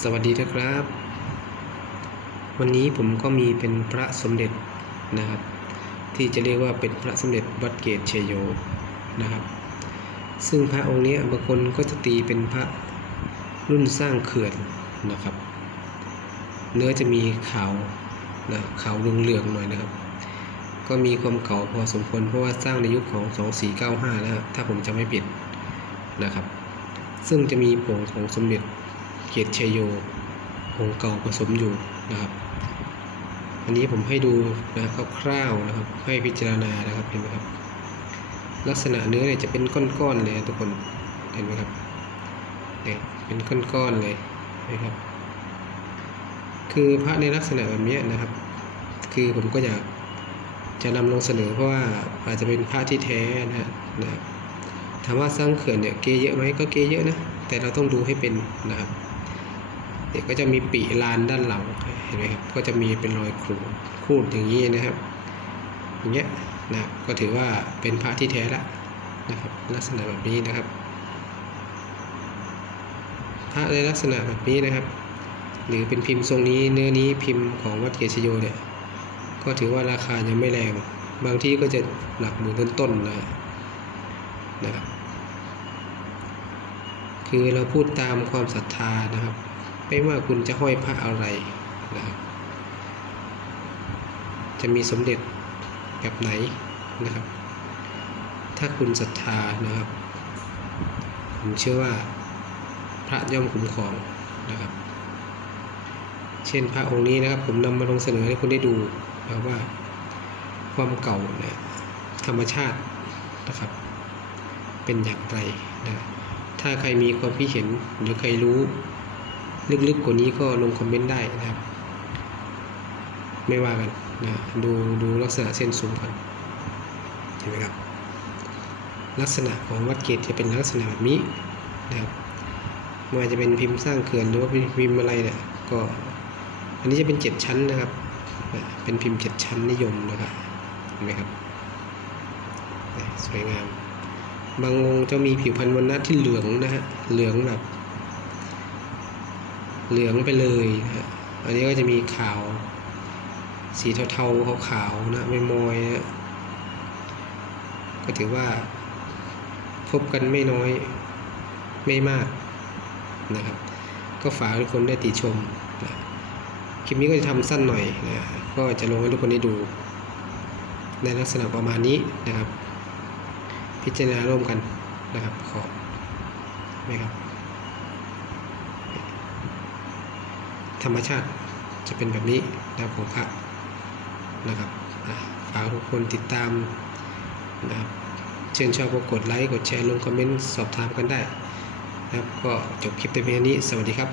สวัสดีนะครับ วันนี้ผมก็มีเป็นพระสมเด็จนะครับ ที่จะเรียกว่าเป็นพระสมเด็จวัดเกตเชโยนะครับ ซึ่งพระองค์เนี้ยบางคนก็จะตีเป็นพระรุ่นสร้างเขื่อนนะครับ เนื้อจะมีขาวนะขาวเหลืองๆหน่อยนะครับ ก็มีความเก่าพอสมควรเพราะว่าสร้างในยุคของ 2495 นะครับถ้าผมจะไม่ผิดนะครับ ซึ่งจะมีผงของสมเด็จ เกียรติชัยโยผงเก่าผสมอยู่นะครับ อันนี้ผมให้ดูนะครับคร่าวๆนะครับ ให้พิจารณานะครับเห็นไหมครับ ลักษณะเนื้อเนี่ยจะเป็นก้อนๆเลยทุกคนเห็นไหมครับเนี่ยเป็นก้อนๆเลยนะครับ คือพระในลักษณะแบบนี้นะครับ คือผมก็อยากจะนำลงเสนอเพราะว่าอาจจะเป็นพระที่แท้นะนะถามว่าสร้างเขื่อนเนี่ยเกเยอะไหมก็เกเยอะนะแต่เราต้องดูให้เป็นนะครับ เดี๋ยก็จะมีปีลานด้านหลังเห็นไหมครับก็จะมีเป็นรอยขูดขูดอย่างนี้นะครับ อย่างเงี้ยนะก็ถือว่าเป็นพระที่แท้ละนะครับ ลักษณะแบบนี้นะครับพระในลักษณะแบบนี้นะครับ หรือเป็นพิมพ์ทรงนี้เนื้อนี้พิมพ์ของวัดเกศโยเนี่ยก็ถือว่าราคายังไม่แรง บางที่ก็จะหลักหมื่นต้นๆนะนะครับคือเราพูดตามความศรัทธานะครับ ไม่ว่าคุณจะห้อยพระอะไรนะครับ จะมีสมเด็จแบบไหนนะครับ ถ้าคุณศรัทธานะครับ ผมเชื่อว่าพระย่อมคุ้มครองนะครับ เช่นพระองค์นี้นะครับ ผมนำมาลงเสนอให้คุณได้ดูนะครับว่าความเก่าเนี่ยธรรมชาตินะครับ เป็นอย่างไรนะถ้าใครมีความคิดเห็นหรือใครรู้ ลึกๆกว่านี้ก็ลงคอมเมนต์ได้นะครับ ไม่ว่ากันนะดูดูลักษณะเส้นสูงก่อนเห็นไหมครับ ลักษณะของวัดเกตจะเป็นลักษณะแบบนี้นะครับไม่ว่าจะเป็นพิมพ์สร้างเขื่อนหรือว่าเป็นพิมพ์อะไรเนี่ยก็ อันนี้จะเป็นเจ็ดชั้นนะครับ เป็นพิมพ์เจ็ดชั้นนิยมนะครับเห็นไหมครับสวยงาม บางองค์จะมีผิวพรรณวันนะที่เหลืองนะฮะเหลืองแบบ เหลืองไปเลยนะฮะอันนี้ก็จะมีขาว สีเทาๆขาวๆนะไม่มอยนะก็ถือว่า พบกันไม่น้อยไม่มากนะครับ ก็ฝากทุกคนได้ติชมนะคลิปนี้ก็จะทำสั้นหน่อยนะก็จะลงให้ทุกคนได้ดู ในลักษณะประมาณนี้นะครับ พิจารณาร่วมกันนะครับขอบไหมครับ ธรรมชาติจะเป็นแบบนี้นะครับของพระนะครับฝากทุกคนติดตามนะครับเชิญชอบก็กดไลค์กดแชร์ลงคอมเมนต์สอบถามกันได้นะครับก็จบคลิปแต่เพียงนี้สวัสดีครับ